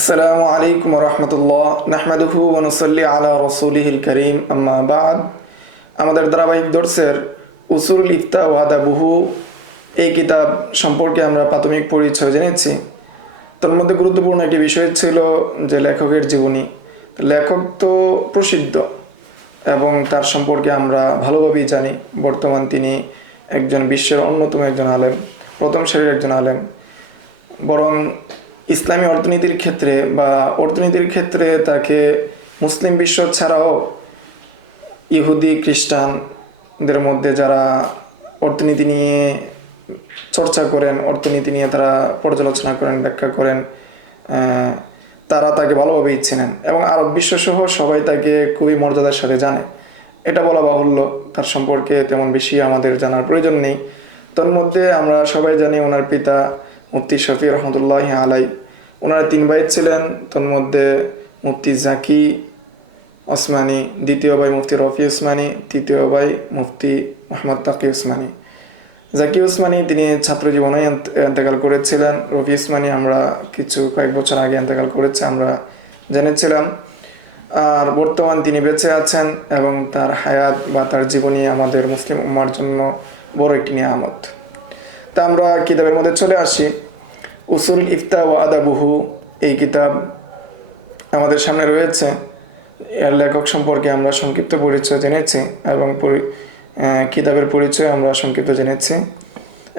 আসসালামু আলাইকুম রহমতুল্লাহ নাহমাদুহু ওয়া নুসাল্লি আলা রাসূলিহিল কারীম আম্মা বাদ। আমাদের ধারাবাহিক দর্সের উসুলুল ইফতা ওয়া আদাবুহু এই কিতাব সম্পর্কে আমরা প্রাথমিক পরিচয় জেনেছি। তার মধ্যে গুরুত্বপূর্ণ একটি বিষয় ছিল যে লেখকের জীবনী। লেখক তো প্রসিদ্ধ এবং তার সম্পর্কে আমরা ভালোভাবেই জানি। বর্তমান তিনি একজন বিশ্বের অন্যতম একজন আলেম, প্রথম সারির একজন আলেম। বরং ইসলামী অর্থনীতির ক্ষেত্রে তাকে মুসলিম বিশ্ব ছাড়াও ইহুদি খ্রিস্টানদের মধ্যে যারা অর্থনীতি নিয়ে চর্চা করেন, অর্থনীতি নিয়ে তারা পর্যালোচনা করেন, ব্যাখ্যা করেন, তারা তাকে ভালোভাবেই চেনেন এবং আরব বিশ্বসহ সবাই তাকে খুবই মর্যাদার সাথে জানে। এটা বলা বাহুল্য, তার সম্পর্কে তেমন বেশি আমাদের জানার প্রয়োজন নেই। তার মধ্যে আমরা সবাই জানি ওনার পিতা মুফতি শফি রহমতুল্লাহ আলাই। ওনারা 3 ভাই ছিলেন। তার মধ্যে মুফতি জাকি ওসমানী, দ্বিতীয় ভাই মুফতি রফি ওসমানী, তৃতীয় ভাই মুফতি মোহাম্মদ তাকি ওসমানী। জাকি ওসমানী তিনি ছাত্র জীবনে ইন্তেকাল করেছিলেন। রফি ওসমানী আমরা কয়েক বছর আগে ইন্তেকাল করেছে আমরা জেনেছিলাম। আর বর্তমান তিনি বেঁচে আছেন এবং তার হায়াত বা তার জীবনী আমাদের মুসলিম উম্মার জন্য বড় একটি নিয়ামত। তা আমরা কিতাবের মধ্যে চলে আসি। উসুল ইফতা ওয়া আদাবুহু এই কিতাব আমাদের সামনে রয়েছে। এর লেখক সম্পর্কে আমরা সংক্ষিপ্ত পরিচয় জেনেছি এবং কিতাবের পরিচয় আমরা সংক্ষিপ্ত জেনেছি।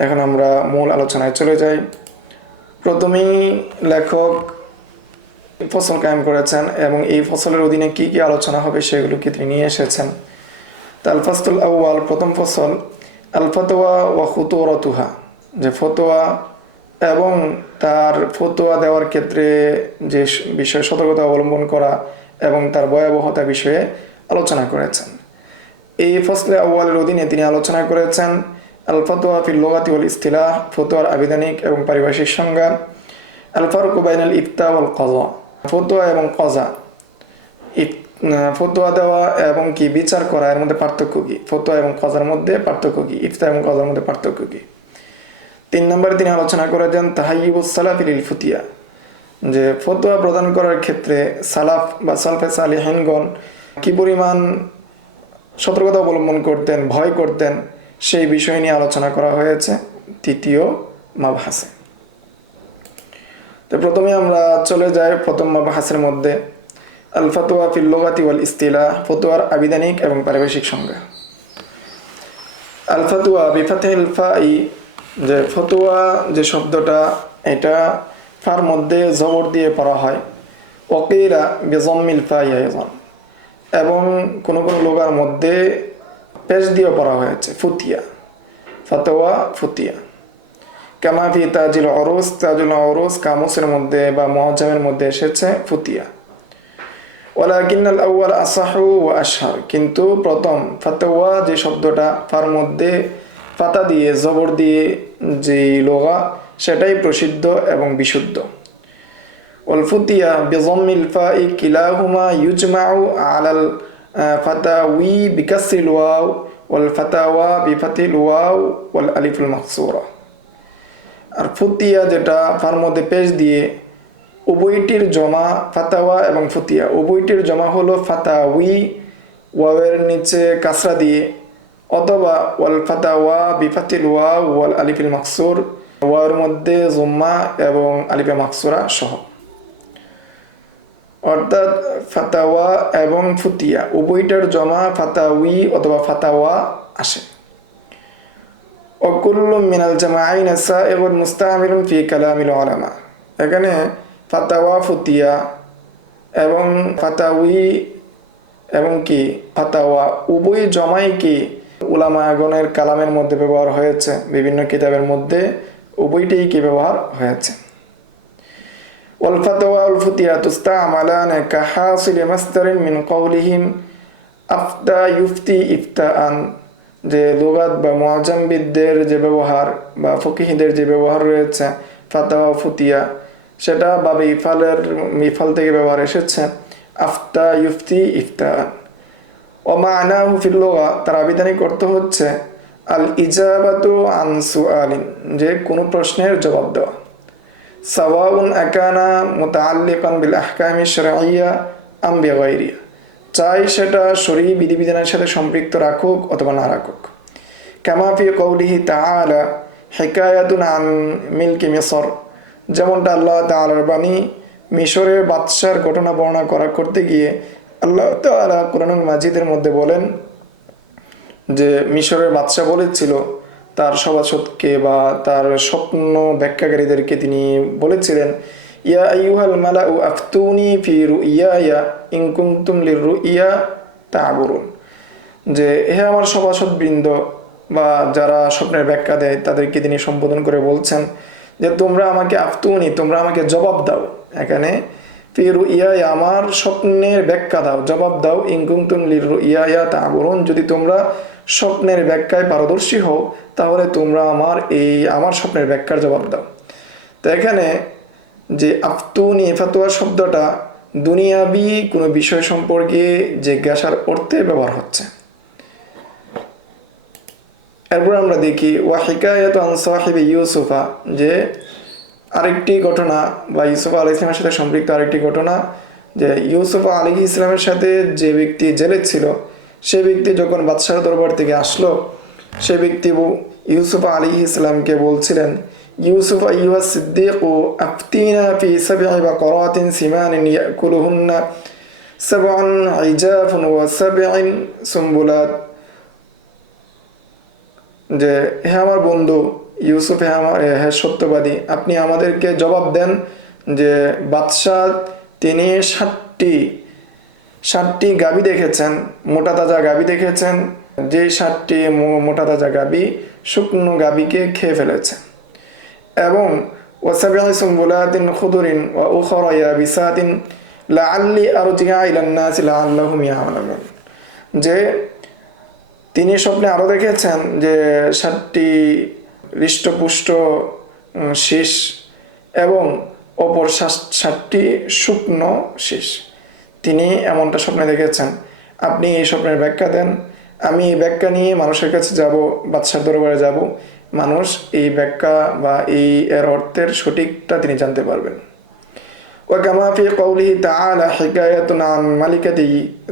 এখন আমরা মূল আলোচনায় চলে যাই। প্রথমেই লেখক ফসল কায়েম করেছেন এবং এই ফসলের অধীনে কি কি আলোচনা হবে সেগুলোকে তিনি নিয়ে এসেছেন। আল ফাসলুল আউয়াল, প্রথম ফসল, আল ফতোয়া ওয়া খুতুরাতুহা, যে ফতোয়া এবং তার ফতোয়া দেওয়ার ক্ষেত্রে যে বিষয়ে সতর্কতা অবলম্বন করা এবং তার ভয়াবহতা বিষয়ে আলোচনা করেছেন। এই ফসলে আউয়ালের অধীনে তিনি আলোচনা করেছেন আল ফতোয়া ফিল লুগাতি ওয়াল ইসতিলাহ, ফতোয়ার আবিধানিক এবং পারিভাষিক সংজ্ঞা। আল ফারকু বাইনাল ইফতা ওয়াল কযা, ফতোয়া এবং কযা, ফতোয়া দেওয়া এবং কি বিচার করা এর মধ্যে পার্থক্য কি, ফতোয়া এবং কযার মধ্যে পার্থক্য কি, ইফতা এবং কযার মধ্যে পার্থক্য কি। 3 নম্বরে তিনি আলোচনা করেছেন তাহাইয়ুবুস সালাফি লিল ফুতিয়া, যে ফতোয়া প্রদান করার ক্ষেত্রে সালাফ বা সালফে সালিহিনগণ কি পরিমাণ সতর্কতা অবলম্বন করতেন, ভয় করতেন, সেই বিষয় নিয়ে আলোচনা করা হয়েছে 3য় মাবহাসে। তো প্রথমে আমরা চলে যাই প্রথম মাবহাসের মধ্যে, আল ফাতোয়া ফিল লুগাতি ওয়াল ইসতিলাহ, ফতোয়ার আবিধানিক এবং পারিভাষিক সংজ্ঞা। আল ফাতোয়া বিফাতিল ফাই, যে ফতোয়া যে শব্দটা এটা ফার মধ্যে জবর দিয়ে পড়া হয়, ওয়াকিলা বিযম্মিল ফাই আইযান, এবং কোন কোন লোগার মধ্যে পেশ দিয়ে পড়া হয়েছে ফুতিয়া, ফতোয়া ফুতিয়া। কামা ফি তাজুল উরুস কামুসের মধ্যে বা মুআজ্জামের মধ্যে এসেছে ফুতিয়া। ওয়ালাকিন্নাল আউয়াল আসাহু ওয়া আশহার, কিন্তু প্রথম ফতোয়া যে শব্দটা ফার মধ্যে ফাতা দিয়ে জবর দিয়ে যে লোগা সেটাই প্রসিদ্ধ এবং বিশুদ্ধ। ওয়াল ফুতিয়া বিযম্মিল ফাই কিলাহুমা ইউজমাউ আলাল ফাতাওয়ি বিকাসরিল ওয়াও ওয়াল ফাতাওয়া বিফাতিল ওয়াও ওয়াল আলিফুল মাকসুরা। আর ফুতিয়া যেটা ফার মধ্যে পেশ দিয়ে, উভয়টির জমা ফাতাওয়া এবং ফুতিয়া, উভয়টির জমা হলো ফাতাওয়ি ওয়াওয়ের নিচে কাসরা দিয়ে, অথবা ওয়াল ফাতাওয়া বিফাতিল ওয়াও ওয়াল আলিফিল মাকসুর, ওয়াওয়ের মধ্যে জুম্মা এবং আলিফে মাকসুরা সহ। অর্থাৎ ফাতাওয়া এবং ফুতিয়া উভয়টার জমা ফাতাওয়ি অথবা ফাতাওয়া আসে। ওয়াকুল্লু মিনাল জামাআইন সাইগুন মুস্তামিলুন ফি কালামিল উলামা, এখানে ফাতাওয়া ফুতিয়া এবং ফাতাওয়ি এবং কি ফাতাওয়া উভয় জমাই কি উলামাগণের কালামের মধ্যে ব্যবহার হয়েছে, বিভিন্ন কিতাবের মধ্যে উভয়টাই কি ব্যবহার হয়েছে। ওয়াল ফাতাওয়া ওয়াল ফুতিয়া তুস্তামালান কাহাসিল মাসদারিন মিন কওলিহিম আফতা ইফতি ইফতাআন, যে লুগাত বা মুআজ্জামবিদদের যে ব্যবহার বা ফকিহদের যে ব্যবহার রয়েছে ফাতাওয়া ফুতিয়া, সেটা বাবে ইফাল থেকে ব্যবহার এসেছে আফতা ইফতি ইফতাআন। ওয়া মা'নাহু ফিল লুগা, তার আবিধানিক অর্থ হচ্ছে আল ইজাবাতু আন সুআলিন, যে কোনো প্রশ্নের জবাব দেওয়া। সাওয়াউন আকানা মুতাআল্লিকান বিল আহকামি শারঈয়্যা আম বিগাইরিহা, চাই সেটা শরঈ বিধিবিধানের সাথে সম্পৃক্ত রাখুক অথবা না রাখুক। কামা ফি কওলিহি তাআলা হিকায়াতুন আন মিলকি মিসর, যেমনটা আল্লাহ তাআলার বাণী মিশরের বাদশার ঘটনা বর্ণনা করতে গিয়ে আল্লাহ তাআলা কুরআনুল মাজিদের মধ্যে বলেন যে মিশরের বাদশা বলেছিল তার সভাসদকে বা তার স্বপ্ন ব্যাখ্যাকারীদেরকে তিনি বলেছিলেন, ইয়া আইয়ুহাল মালাউ আফতুনি ফি রুইয়ায়া ইন কুনতুম লিররুইয়া তা'বুরুন, যে হে আমার সভাসদ বৃন্দ বা যারা স্বপ্নের ব্যাখ্যা দেয় তাদেরকে তিনি সম্বোধন করে বলছেন যে তোমরা আমাকে আফতুনি, তোমরা আমাকে জবাব দাও। এখানে ফি রুইয়ায়া আমার স্বপ্নের ব্যাখ্যা দাও, জবাব দাও। ইন কুনতুম লিররুইয়ায়া তা'বুরুন, যদি তোমরা স্বপ্নের ব্যাখ্যায় পারদর্শী হও তাহলে তোমরা আমার স্বপ্নের ব্যাখ্যার জবাব দাও। তো এখানে যে আফতুনি ফাতোয়া শব্দটা দুনিয়াবি কোনো বিষয় সম্পর্কে জিজ্ঞাসার অর্থে ব্যবহার হচ্ছে। এরপর আমরা দেখি ওয়া হিকায়াতু আন সাহিবি ইউসুফা, যে আরেকটি ঘটনা বা ইউসুফ আলাইহিস সালামের সাথে সম্পৃক্ত আরেকটি ঘটনা, যে ইউসুফ আলাইহিস সালামের সাথে যে ব্যক্তি জেলে ছিল সে ব্যক্তি যখন বাদশার দরবার থেকে আসলো, সে ব্যক্তি ইউসুফ আলাইহিস সালামকে বলছিলেন, ইউসুফ আইয়ুহা সিদ্দিকু আফতিনা ফি সাব'i বাকারাতিন সিমানিন ইয়াকুলুহুন্না সাব'ুন ইজাফুন ওয়া সাব'in সুম্বুলাত, যে হে আমার বন্ধু ইউসুফ, হে সত্যবাদী, আপনি আমাদেরকে জবাব দেন যে বাদশাহ তিনি ষাটটি গাভী দেখেছেন, মোটা তাজা গাভী দেখেছেন, যে 60টি মোটা তাজা গাভী শুকনো গাভীকে খেয়ে ফেলেছে, এবং ওয়াসাবি'i সুম্বুলাতিন খুদুরিন ওয়া উখরা ইয়াবিসাতিন লাআল্লি আরজি'ু ইলান নাসি লাআল্লাহুম ইয়া'লামুন, যে তিনি স্বপ্নে আরও দেখেছেন যে 60টি হৃষ্টপুষ্ট শীষ এবং অপর 60টি শুকনো শীষ, তিনি এমনটা স্বপ্নে দেখেছেন। আপনি এই স্বপ্নের ব্যাখ্যা দেন, আমি এই ব্যাখ্যা নিয়ে মানুষের কাছে যাব, বাদশার দরবারে যাব, মানুষ এই ব্যাখ্যা বা এর অর্থের সঠিকটা তিনি জানতে পারবেন। ওয়া কামা ফি কওলিহি তাআলা হিকায়াতুন আন মালিকাতি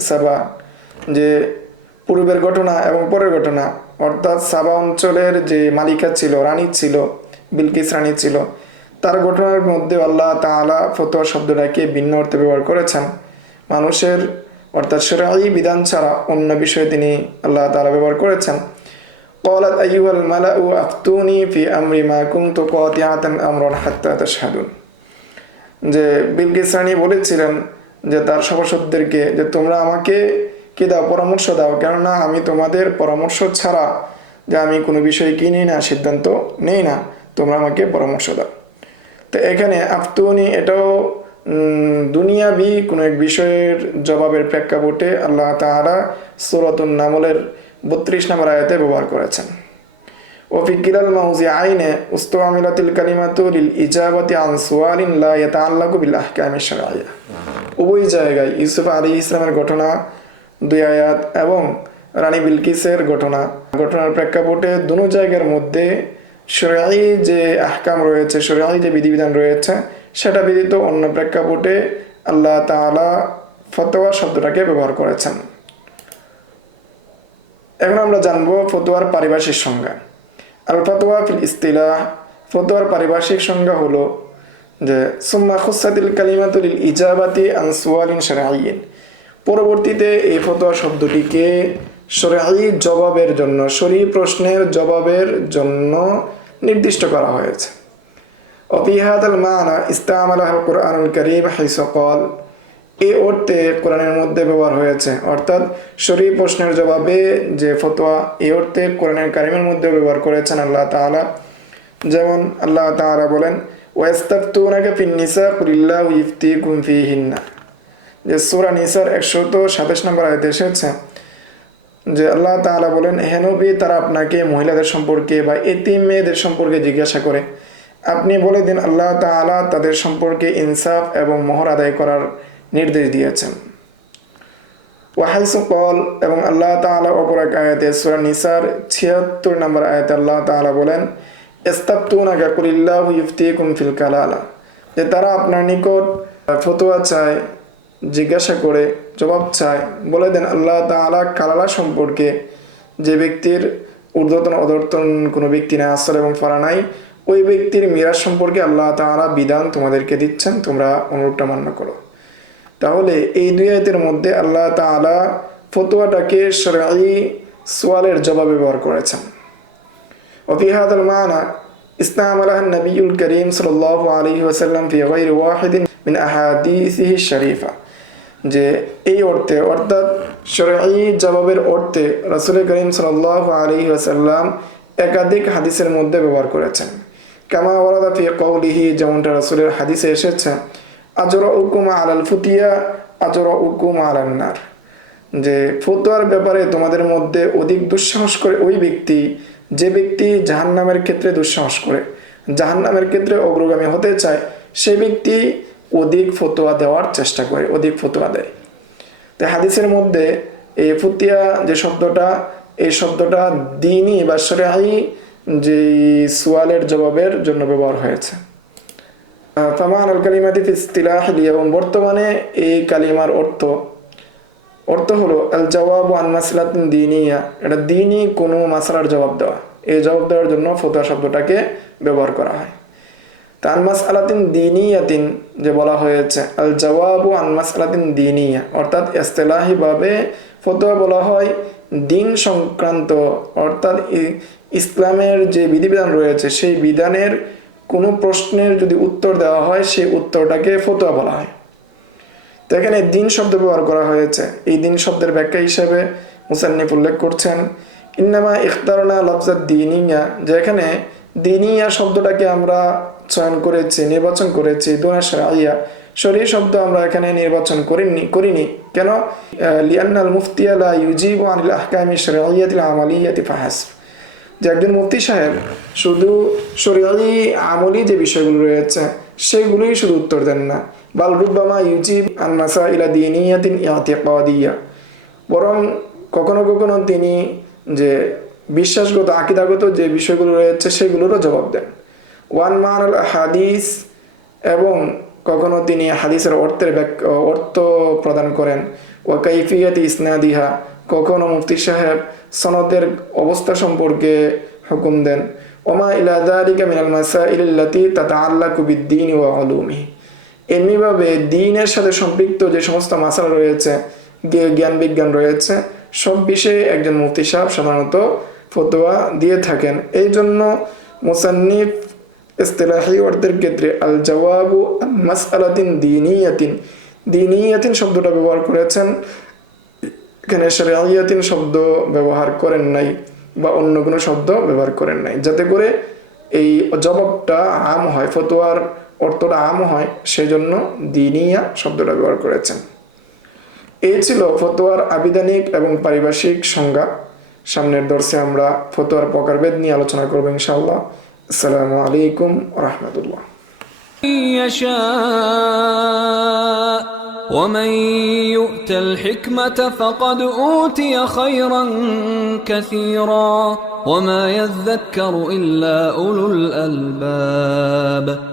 সাবা, যে পূর্বের ঘটনা এবং পরের ঘটনা, অর্থাৎ সাবা অঞ্চলের যে মালিকা ছিল, রানী ছিল, বিলকিস রানী ছিল, তার ঘটনার মধ্যে আল্লাহ তাআলা ফতোয়া শব্দটাকে ভিন্ন অর্থে ব্যবহার করেছেন। মানুষের অর্থাৎ শরঈ বিধান ছাড়া অন্য বিষয়ে তিনি আল্লাহ তাআলা ব্যবহার করেছেন। ক্বালাত আইয়ুহাল মালাউ আফতুনি ফি আমরি মা কুনতু কাতিআতান আমরান হাত্তা তাশহাদুন, যে বিলকিস রানী বলেছিলেন যে তার সভাসদদেরকে যে তোমরা আমাকে কি দাও, পরামর্শ দাও, কেননা আমি তোমাদের পরামর্শ ছাড়া যে আমি কোনো বিষয় কিনি না, সিদ্ধান্ত নেই না, তোমরা আমাকে পরামর্শ দাও। তো এখানে আফতুনি এটাও দুনিয়াবি কোনো এক বিষয়ের জবাবের প্রেক্ষাপটে আল্লাহ তাআলা সূরাতুন নামলের 32 নম্বর আয়াতে ব্যবহার করেছেন। ওফি কিলাল মাউযিআইনে উস্তুআমিলাতিল কালিমাতু লিল ইজাবাতি আন সুআলিন লা ইয়াতাআল্লাকু বিল আহকামি শারঈয়্যা, উভয় জায়গায় ইউসুফ আলাইহিস সালামের ঘটনা 2 আয়াত এবং রানী বিলকিসের ঘটনার প্রেক্ষাপটে দুনো জায়গার মধ্যে শরঈ যে আহকাম রয়েছে, শরঈ যে বিধিবিধান রয়েছে, সেটা ব্যতীত অন্য প্রেক্ষাপটে আল্লাহ তাআলা ফতোয়া শব্দটাকে ব্যবহার করেছেন। এখন আমরা জানবো ফতোয়ার পারিভাষিক সংজ্ঞা। আল ফতোয়া ফিল ইসতিলাহ, ফতোয়ার পারিভাষিক সংজ্ঞা হলো যে সুম্মা খুসসাতিল কালিমাতু লিল ইজাবাতি আন সুআলিন শারঈয়্যিন, পরবর্তীতে এই ফতোয়া শব্দটিকে শরঈ জবাবের জন্য, শরঈ প্রশ্নের জবাবের জন্য নির্দিষ্ট করা হয়েছে। وفي هذا المعنى استعملها القرآن الكريم حيث قال, এই অর্থে কোরআনের মধ্যে ব্যবহার হয়েছে, অর্থাৎ শরঈ প্রশ্নের জবাবে যে ফতোয়া, এই অর্থে কোরআনের কারিমের মধ্যে ব্যবহার করেছেন আল্লাহ তাআলা। যেমন আল্লাহ তাআলা বলেন ওয়াস্তাফতুনাকা ফিন নিসা কুলিল্লাহু ইফতিকুম ফিহিন্না, যে সূরা নিসার 127 নম্বর আয়াতে এসেছে যে আল্লাহ তাআলা বলেন, হে নবী, তারা আপনাকে মহিলাদের সম্পর্কে বা এতিম মেয়েদের সম্পর্কে জিজ্ঞাসা করে, আপনি বলে দিন আল্লাহ তাআলা তাদের সম্পর্কে ইনসাফ এবং মোহর আদায় করার নির্দেশ দিয়েছেন। ওয়াহাইসু কল, এবং আল্লাহ তাআলা অপর এক আয়াতে সূরা নিসার 76 নম্বর আয়াতে আল্লাহ তাআলা বলেন ইস্তাফতুনাকা কুলিল্লাহু ইফতিকুম ফিল কালালা, যে তারা আপনার নিকট ফতোয়া চায়, জিজ্ঞাসা করে, জবাব চায়, বলে দেন আল্লাহ তাআলা কালালা সম্পর্কে, যে ব্যক্তির ঊর্ধ্বতন অধর্তন কোনো ব্যক্তি নাই, আসর এবং ফারা নাই, ওই ব্যক্তির মিরাজ সম্পর্কে আল্লাহ তাআলা বিধান তোমাদেরকে দিচ্ছেন, তোমরা অনুরূপটা মান্য করো। তাহলে এই দুই আয়াতের মধ্যে আল্লাহ তাআলা ফতোয়াটাকে শরঈ সুয়ালের জবাবে ব্যবহার করেছেন। وفي هذا المعنى استعملها النبي الكريم صلى الله عليه وسلم في غير واحد من أحاديثه الشريفة। যে এই অর্থে, অর্থাৎ শরঈ জবাবের অর্থে রাসূল করিম সাল্লাল্লাহু আলাইহি ওয়াসাল্লাম একাধিক হাদিসের মধ্যে ব্যবহার করেছেন। কামা ওয়ারাদা ফি কওলিহি, যেমনটা রাসূলের হাদিসে এসেছে, আজরাউকুম আলাল ফুতিয়া আজরাউকুম আলান নার, যে ফতোয়ার ব্যাপারে তোমাদের মধ্যে অধিক দুঃসাহস করে ওই ব্যক্তি, যে ব্যক্তি জাহান্নামের ক্ষেত্রে দুঃসাহস করে, জাহান্নামের ক্ষেত্রে অগ্রগামী হতে চায়, সে ব্যক্তি অধিক ফতোয়া দেওয়ার চেষ্টা করে, অধিক ফতোয়া দেয়। তো হাদিসের মধ্যে এই ফুতিয়া যে শব্দটা, এই শব্দটা দ্বীনি বা শরঈ যে সুয়ালের জবাবের জন্য ব্যবহার হয়েছে। ফামানুল কালিমাতি ফি ইসতিলাহিল ইয়াউম, বর্তমানে এই কালিমার অর্থ হলো আল জওয়াবু আন মাসলাতিন দীনিয়া, এটা দ্বীনি কোনো মাসলার জবাব দেওয়া। এই জবাব দেওয়ার জন্য ফতোয়া শব্দটাকে ব্যবহার করা হয়। তা আন মাসআলাতিন দীনিয়াতিন যে বলা হয়েছে, আল জওয়াবু আন মাসআলাতিন দীনিয়া, অর্থাৎ ইসতিলাহিভাবে ফতোয়া বলা হয় দিন সংক্রান্ত, অর্থাৎ ইসলামের যে বিধিবিধান রয়েছে সেই বিধানের কোনো প্রশ্নের যদি উত্তর দেওয়া হয়, সেই উত্তরটাকে ফতোয়া বলা হয়। তো এখানে দিন শব্দ ব্যবহার করা হয়েছে। এই দিন শব্দের ব্যাখ্যা হিসেবে মুসান্নিফ উল্লেখ করছেন, ইন্নামা ইখতারনা লফজাত দীনিয়া, যে এখানে দীনিয়া শব্দটাকে আমরা চয়ন করেছি, নির্বাচন করেছি, দুনা শরঈয়া, শরঈ শব্দ আমরা এখানে নির্বাচন করিনি। কেন? লিআন্নাল মুফতিয়া লা ইউজিবু আনিল আহকামি শরঈয়াতিল আমালিয়াতি ফাহাসব, যে একজন মুফতি সাহেব শুধু শরঈ আমলি যে বিষয়গুলো রয়েছে সেগুলোই শুধু উত্তর দেন না, বাল রুব্বামা ইউজিব আন মাসাইলা দীনিয়াতিন ইতিকাদিয়া, বরং কখনো কখনো তিনি যে বিশ্বাসগত আকীদাগত যে বিষয়গুলো রয়েছে সেগুলোরও জবাব দেন। ওয়ান মানাল হাদিস, এবং কখনো তিনি হাদিসের অর্থ প্রদান করেন। ওয়া কাইফিয়াতি ইসনাদিহা, কখনো মুফতি সাহেব সনদের অবস্থা সম্পর্কে হুকুম দেন। ওমা ইলা যালিকা মিনাল মাসাইল আল্লাতী তাতাআল্লাকু বিদ্দীন ওয়া উলুমিহি, এমনিভাবে দ্বীনের সাথে সম্পৃক্ত যে সমস্ত মাসালা রয়েছে, জ্ঞান বিজ্ঞান রয়েছে, সব বিষয়ে একজন মুফতি সাহেব সাধারণত ফতোয়া দিয়ে থাকেন। এই জন্য মুসান্নিফ ইসতিলাহি অর্থের ক্ষেত্রে আল জওয়াবু আন মাসআলাতিন দীনিয়াতিন শব্দটা ব্যবহার করেছেন, এখানে শরঈয়াতিন শব্দ ব্যবহার করেন নাই বা অন্য কোনো শব্দ ব্যবহার করেন নাই, যাতে করে এই জবাবটা আম হয়, ফতোয়ার অর্থটা আম হয়, সেই জন্য দীনিয়া শব্দটা ব্যবহার করেছেন। এই ছিল ফতোয়ার আবিধানিক এবং পারিভাষিক সংজ্ঞা। সামনের দর্শে আমরা ফতোয়ার প্রকারভেদ নিয়ে আলোচনা করব ইনশাআল্লাহ। আসসালামু আলাইকুম ওয়া রাহমাতুল্লাহ। ومن يؤت الحكمة فقد أوتي خيرا كثيرا وما يذكر إلا أولو الألباب